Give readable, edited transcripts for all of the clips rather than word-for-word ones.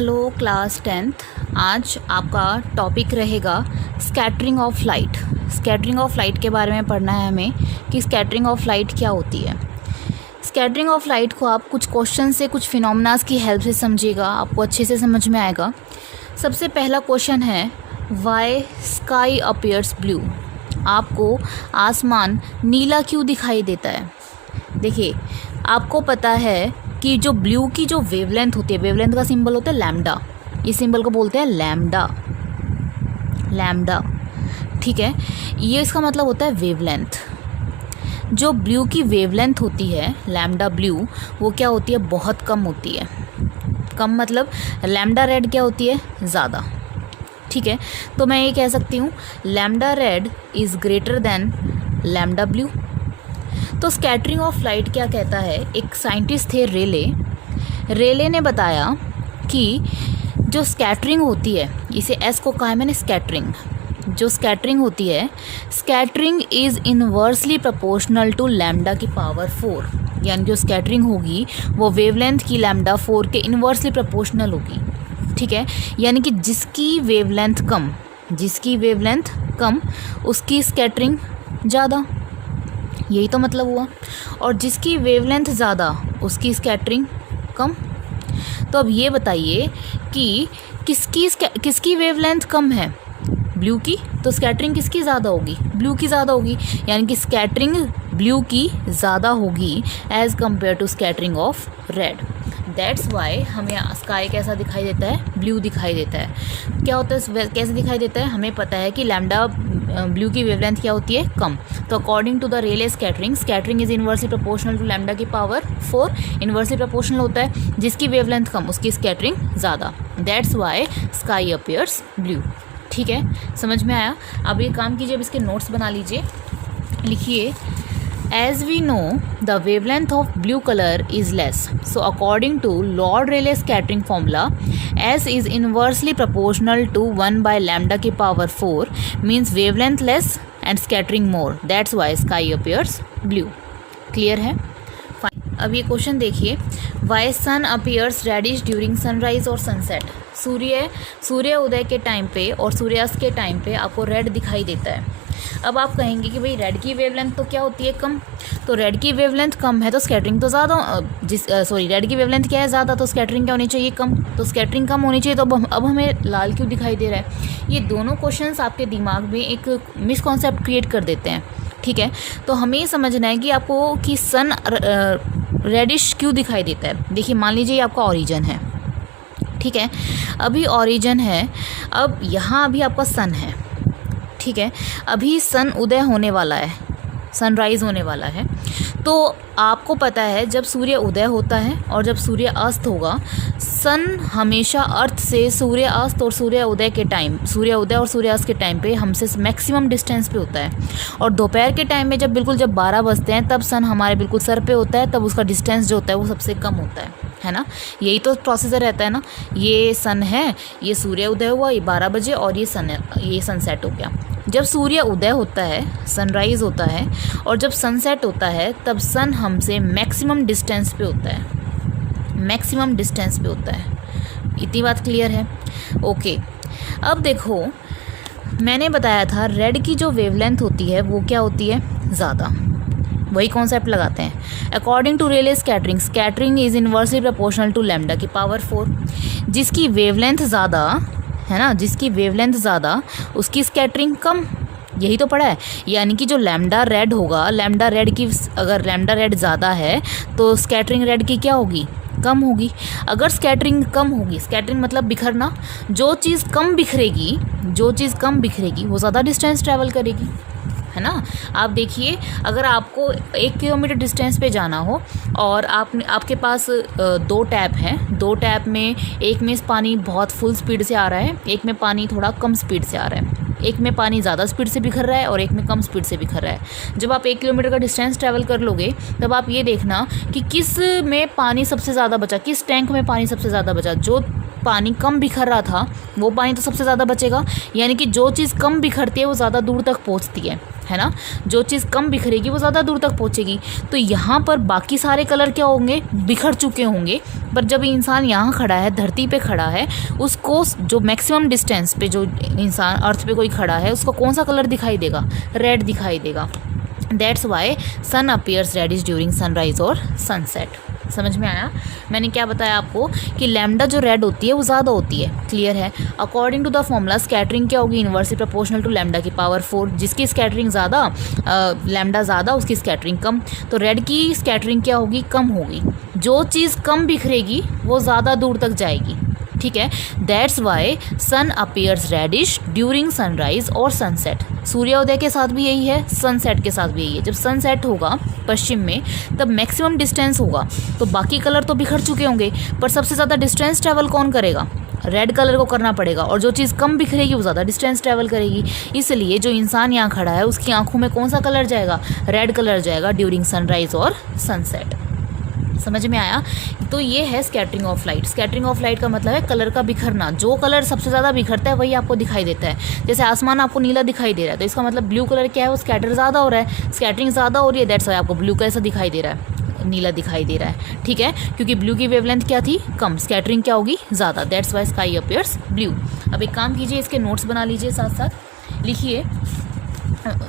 Hello class 10th। आज आपका topic रहेगा scattering of light. Scattering of light के बारे में पढ़ना है हमें कि स्कैटरिंग ऑफ लाइट क्या होती है। स्कैटरिंग ऑफ लाइट को आप कुछ क्वेश्चन से, कुछ फिनोमेनास की हेल्प से समझिएगा, आपको अच्छे से समझ में आएगा। सबसे पहला क्वेश्चन है वाई स्काई अपीयर्स ब्लू। आपको आसमान नीला क्यों दिखाई देता है? देखिए, आपको पता है कि जो ब्लू की जो वेवलेंथ होती है, वेवलेंथ का सिंबल होता है लैम्डा। इस सिंबल को बोलते हैं लैम्डा। लैम्डा, ठीक है, ये इसका मतलब होता है वेवलेंथ। जो ब्लू की वेवलेंथ होती है लैम्डा ब्लू, वो क्या होती है? बहुत कम होती है। कम मतलब लैम्डा रेड क्या होती है? ज़्यादा। ठीक है, तो मैं ये कह सकती हूँ lambda red is greater than lambda blue. तो स्कैटरिंग ऑफ लाइट क्या कहता है? एक साइंटिस्ट थे रेले ने बताया कि जो स्कैटरिंग होती है, इसे एस को कहा है मैंने स्कैटरिंग। जो स्कैटरिंग होती है, scattering is inversely proportional to lambda की पावर 4। यानी जो स्कैटरिंग होगी वो वेवलेंथ की लैम्डा 4 के इनवर्सली प्रोपोर्शनल होगी। ठीक है, यानी कि जिसकी वेवलेंथ कम उसकी स्कैटरिंग ज़्यादा, यही तो मतलब हुआ। और जिसकी वेवलेंथ ज़्यादा उसकी स्कैटरिंग कम। तो अब ये बताइए कि किसकी वेवलेंथ कम है? ब्लू की। तो स्कैटरिंग किसकी ज़्यादा होगी? ब्लू की ज़्यादा होगी। यानी कि स्कैटरिंग ब्लू की ज़्यादा होगी as compare to scattering of red. That's why हमें स्काई कैसा दिखाई देता है? ब्लू दिखाई देता है। क्या होता है, कैसे दिखाई देता है? हमें पता है कि लैम्डा ब्लू की वेवलेंथ क्या होती है? कम। तो according to the Rayleigh scattering is inversely proportional to lambda की पावर 4। इनवर्सली प्रोपोर्शनल होता है, जिसकी वेवलेंथ कम उसकी स्कैटरिंग ज़्यादा। That's why sky appears blue. ठीक है, समझ में आया? अब ये काम कीजिए, अब इसके नोट्स बना लीजिए। लिखिए, as we know the wavelength of blue color is less, so according to Lord Rayleigh scattering formula, S is inversely proportional to 1 by lambda की power 4 means wavelength less and scattering more. That's why sky appears blue. Clear है? Fine. अब ये question देखिए, why sun appears reddish during sunrise और sunset? सूर्य उदय के time पे और सूर्यास्त के टाइम पे आपको रेड दिखाई देता है। अब आप कहेंगे कि भाई रेड की वेवलेंथ तो क्या होती है? कम। तो रेड की वेवलेंथ कम है तो स्कैटरिंग तो ज़्यादा, रेड की वेवलेंथ क्या है? ज़्यादा। तो स्कैटरिंग क्या होनी चाहिए? कम। तो स्कैटरिंग कम होनी चाहिए। तो अब हमें लाल क्यों दिखाई दे रहा है? ये दोनों क्वेश्चंस आपके दिमाग में एक मिसकॉन्सेप्ट क्रिएट कर देते हैं। ठीक है, तो हमें ये समझना है कि आपको कि सन रेडिश क्यों दिखाई देता है। देखिए, मान लीजिए ये आपका ओरिजिन है। ठीक है, अभी ओरिजिन है, अब यहाँ अभी आपका सन है। ठीक है, अभी सन उदय होने वाला है, सनराइज़ होने वाला है। तो आपको पता है जब सूर्य उदय होता है और जब सूर्य अस्त होगा, सन हमेशा अर्थ से सूर्य अस्त और सूर्य उदय और सूर्य अस्त के टाइम पे हमसे मैक्सिमम डिस्टेंस पे होता है। और दोपहर के टाइम में जब 12 बजते हैं तब सन हमारे बिल्कुल सर पे होता है, तब उसका डिस्टेंस जो होता है वो सबसे कम होता है ना। यही तो प्रोसीजर रहता है ना। ये सन है, ये सूर्य उदय हुआ, ये 12 बजे, और ये सनसेट हो गया। जब सूर्य उदय होता है, सनराइज़ होता है, और जब सनसेट होता है तब सन हमसे मैक्सिमम डिस्टेंस पे होता है। इतनी बात क्लियर है? ओके, अब देखो, मैंने बताया था रेड की जो वेवलेंथ होती है वो क्या होती है? ज़्यादा। वही कॉन्सेप्ट लगाते हैं। According to Rayleigh scattering is inversely proportional to lambda की पावर 4। जिसकी वेवलेंथ ज़्यादा है ना, उसकी स्कैटरिंग कम। यही तो पढ़ा है। यानी कि जो लैम्डा रेड होगा, अगर लैम्डा रेड ज़्यादा है तो स्कैटरिंग रेड की क्या होगी? कम होगी। अगर स्कैटरिंग कम होगी, स्कैटरिंग मतलब बिखरना, जो चीज़ कम बिखरेगी वो ज़्यादा डिस्टेंस ट्रैवल करेगी, है ना। आप देखिए, अगर आपको 1 किलोमीटर डिस्टेंस पे जाना हो और आपके पास 2 टैप हैं, 2 टैप में एक में पानी बहुत फुल स्पीड से आ रहा है, एक में पानी थोड़ा कम स्पीड से आ रहा है। एक में पानी ज़्यादा स्पीड से बिखर रहा है और एक में कम स्पीड से बिखर रहा है। जब आप 1 किलोमीटर का डिस्टेंस ट्रैवल कर लोगे तब आप ये देखना कि किस में पानी सबसे ज़्यादा बचा, किस टैंक में पानी सबसे ज़्यादा बचा। जो पानी कम बिखर रहा था वो पानी तो सबसे ज़्यादा बचेगा। यानी कि जो चीज़ कम बिखरती है वो ज़्यादा दूर तक पहुँचती है है ना। जो चीज़ कम बिखरेगी वो ज़्यादा दूर तक पहुँचेगी। तो यहाँ पर बाकी सारे कलर क्या होंगे, बिखर चुके होंगे, पर जब इंसान यहाँ खड़ा है, धरती पे खड़ा है, उसको जो मैक्सिमम डिस्टेंस पे जो इंसान अर्थ पे कोई खड़ा है उसको कौन सा कलर दिखाई देगा, रेड दिखाई देगा। That's why sun appears reddish during sunrise और सनसेट। समझ में आया। मैंने क्या बताया आपको कि लैम्डा जो रेड होती है वो ज़्यादा होती है, क्लियर है। According to the formula scattering क्या होगी, इन्वर्सली प्रोपोर्शनल टू लैम्डा की पावर 4। जिसकी स्कैटरिंग ज़्यादा, लैम्डा ज़्यादा, उसकी स्कैटरिंग कम। तो रेड की स्कैटरिंग क्या होगी, कम होगी। जो चीज़ कम बिखरेगी वो ज़्यादा दूर तक जाएगी, ठीक है। That's why sun appears reddish during sunrise और सनसेट। सूर्योदय के साथ भी यही है, सनसेट के साथ भी यही है। जब सनसेट होगा पश्चिम में तब मैक्सिमम डिस्टेंस होगा, तो बाकी कलर तो बिखर चुके होंगे, पर सबसे ज़्यादा डिस्टेंस ट्रैवल कौन करेगा, रेड कलर को करना पड़ेगा। और जो चीज़ कम बिखरेगी वो ज़्यादा डिस्टेंस ट्रैवल करेगी। इसलिए जो इंसान यहाँ खड़ा है उसकी आंखों में कौन सा कलर जाएगा, रेड कलर जाएगा ड्यूरिंग सनराइज और सनसेट। समझ में आया। तो ये है scattering of light. Scattering of light का मतलब है कलर का बिखरना। जो कलर सबसे ज़्यादा बिखरता है वही आपको दिखाई देता है। जैसे आसमान आपको नीला दिखाई दे रहा है तो इसका मतलब ब्लू कलर क्या है, वो स्कैटर ज़्यादा हो रहा है, स्कैटरिंग ज़्यादा हो रही है, दैट्स वाई आपको ब्लू कैसा दिखाई दे रहा है, नीला दिखाई दे रहा है, ठीक है। क्योंकि ब्लू की वेवलेंथ क्या थी, कम, स्कैटरिंग क्या होगी, ज़्यादा, that's why sky appears blue. अब एक काम कीजिए, इसके नोट्स बना लीजिए, साथ साथ लिखिए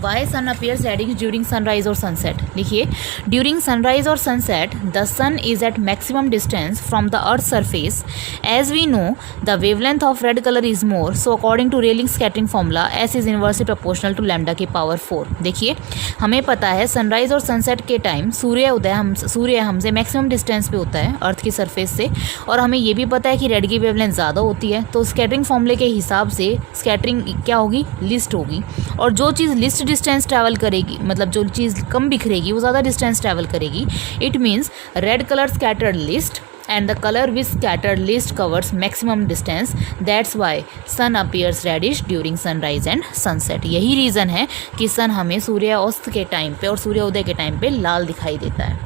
why sun appears reddish during sunrise और सनसेट। लिखिए ड्यूरिंग सनराइज और sunset the sun is at maximum distance from the earth surface. As we know the wavelength of red colour is more, so according to रेलिंग scattering formula S is inversely proportional to lambda की power 4। देखिए हमें पता है sunrise और sunset के time सूर्य हमसे maximum distance पे होता है अर्थ की सरफेस से, और हमें ये भी पता है कि रेड की वेवलेंथ ज़्यादा होती है। तो स्कैटरिंग फॉर्मूले के हिसाब से स्कैटरिंग क्या होगी, लिस्ट होगी। और जो चीज़ लिस्ट डिस्टेंस ट्रैवल करेगी, मतलब जो चीज़ कम बिखरेगी वो ज़्यादा डिस्टेंस ट्रैवल करेगी। It means red colour scattered list and the color with scattered list covers maximum distance. That's why sun appears reddish during sunrise and sunset. यही रीज़न है कि सन हमें सूर्यास्त के टाइम पे और सूर्योदय के टाइम पे लाल दिखाई देता है,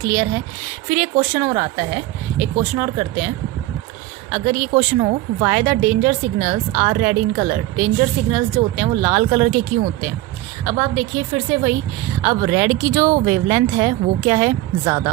क्लियर है। फिर एक क्वेश्चन और आता है, एक क्वेश्चन और करते हैं। अगर ये क्वेश्चन हो why the danger signals are red in colour, danger signals जो होते हैं वो लाल कलर के क्यों होते हैं। अब आप देखिए फिर से वही, अब रेड की जो वेवलेंथ है वो क्या है, ज़्यादा।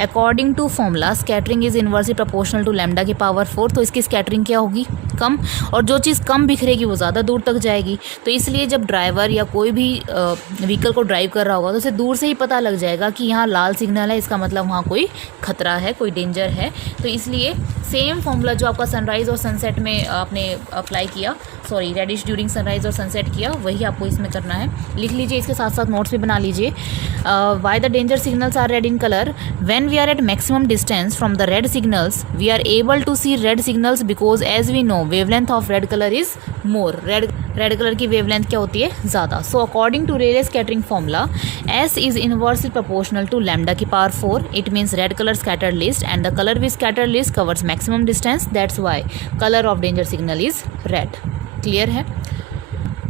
According to formula scattering is inversely proportional to lambda की पावर 4, तो इसकी स्कैटरिंग क्या होगी, कम। और जो चीज़ कम बिखरेगी वो ज़्यादा दूर तक जाएगी। तो इसलिए जब ड्राइवर या कोई भी व्हीकल को ड्राइव कर रहा होगा तो उसे दूर से ही पता लग जाएगा कि यहाँ लाल सिग्नल है, इसका मतलब वहाँ कोई खतरा है, कोई डेंजर है। तो इसलिए सेम फॉर्मूला जो आपका सनराइज़ और सनसेट में आपने अप्लाई किया, सॉरी रेडिश ड्यूरिंग सनराइज और सनसेट किया, वही आपको इसमें करना है। लिख लीजिए, इसके साथ साथ नोट्स भी बना लीजिए। Why the danger signals are red in colour, when we are at maximum distance from the red signals we are able to see red signals because as we know wavelength of red colour is more, red colour की wavelength क्या होती है, ज़्यादा। So according to Rayleigh scattering formula S is inversely proportional to lambda की power 4। It means red colour scattered least and the colour with scattered list covers maximum distance, that's why colour of danger signal is red. Clear है।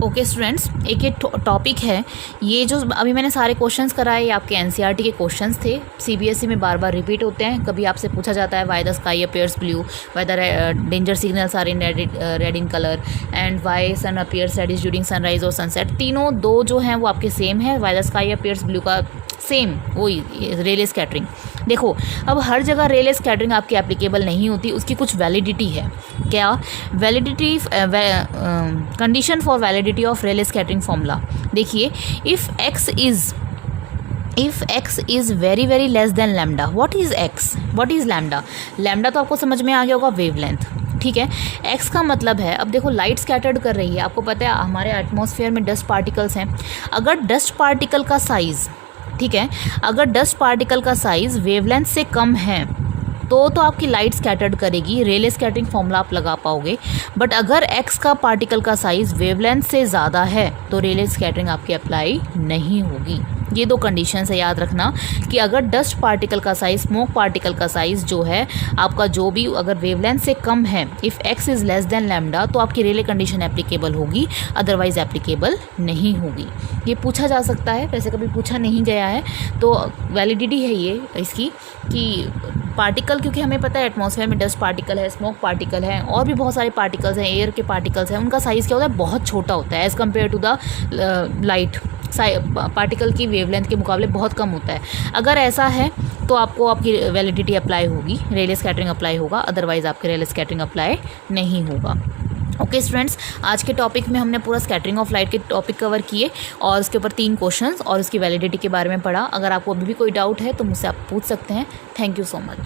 Okay students, एक ये topic है, ये जो अभी मैंने सारे क्वेश्चंस कराए ये आपके एनसीईआरटी के क्वेश्चंस थे, सीबीएसई में बार बार रिपीट होते हैं। कभी आपसे पूछा जाता है why the sky appears blue, why the danger signals are in red in colour, and why sun appears reddish during sunrise और सनसेट। तीनों दो जो हैं वो आपके सेम है। Why the sky appears blue का सेम वही रेले स्कैटरिंग। देखो अब हर जगह रेले स्कैटरिंग आपकी एप्लीकेबल नहीं होती, उसकी कुछ वैलिडिटी है। क्या validity, condition for validity of Rayleigh scattering formula. देखिए if x is very very less than lambda, what is x, what is lambda. Lambda तो आपको समझ में आ गया होगा, वेवलेंथ, ठीक है। x का मतलब है, अब देखो लाइट स्कैटर्ड कर रही है, आपको पता है हमारे एटमॉस्फेयर में डस्ट पार्टिकल्स हैं। अगर डस्ट पार्टिकल का साइज़, ठीक है, अगर डस्ट पार्टिकल का साइज़ वेवलेंथ से कम है तो आपकी लाइट स्कैटर्ड करेगी, रेले स्कैटरिंग फॉर्मूला आप लगा पाओगे। बट अगर x का पार्टिकल का साइज़ वेवलेंथ से ज़्यादा है तो रेले स्कैटरिंग आपकी अप्लाई नहीं होगी। ये दो कंडीशंस है, याद रखना कि अगर डस्ट पार्टिकल का साइज़, स्मोक पार्टिकल का साइज़ जो है आपका जो भी अगर वेवलेंथ से कम है, if x is less than lambda, तो आपकी रेले कंडीशन एप्लीकेबल होगी, अदरवाइज़ एप्लीकेबल नहीं होगी। ये पूछा जा सकता है, वैसे कभी पूछा नहीं गया है, तो वैलिडिटी है ये इसकी कि पार्टिकल, क्योंकि हमें पता है एटमॉस्फेयर में डस्ट पार्टिकल है, स्मोक पार्टिकल है, और भी बहुत सारे पार्टिकल्स हैं, एयर के पार्टिकल्स हैं, उनका साइज़ क्या होता है, बहुत छोटा होता है as compare to the light. Particle की वेवलेंथ के मुकाबले बहुत कम होता है। अगर ऐसा है तो आपको आपकी वैलिडिटी अप्लाई होगी, रेले स्कैटरिंग अप्लाई होगा, अदरवाइज़ आपके रेले स्कैटरिंग अप्लाई नहीं होगा। ओके स्टूडेंट्स, आज के टॉपिक में हमने पूरा स्कैटरिंग ऑफ लाइट के टॉपिक कवर किए और उसके ऊपर 3 क्वेश्चंस और उसकी वैलिडिटी के बारे में पढ़ा। अगर आपको अभी भी कोई डाउट है तो मुझसे आप पूछ सकते हैं। Thank you so much.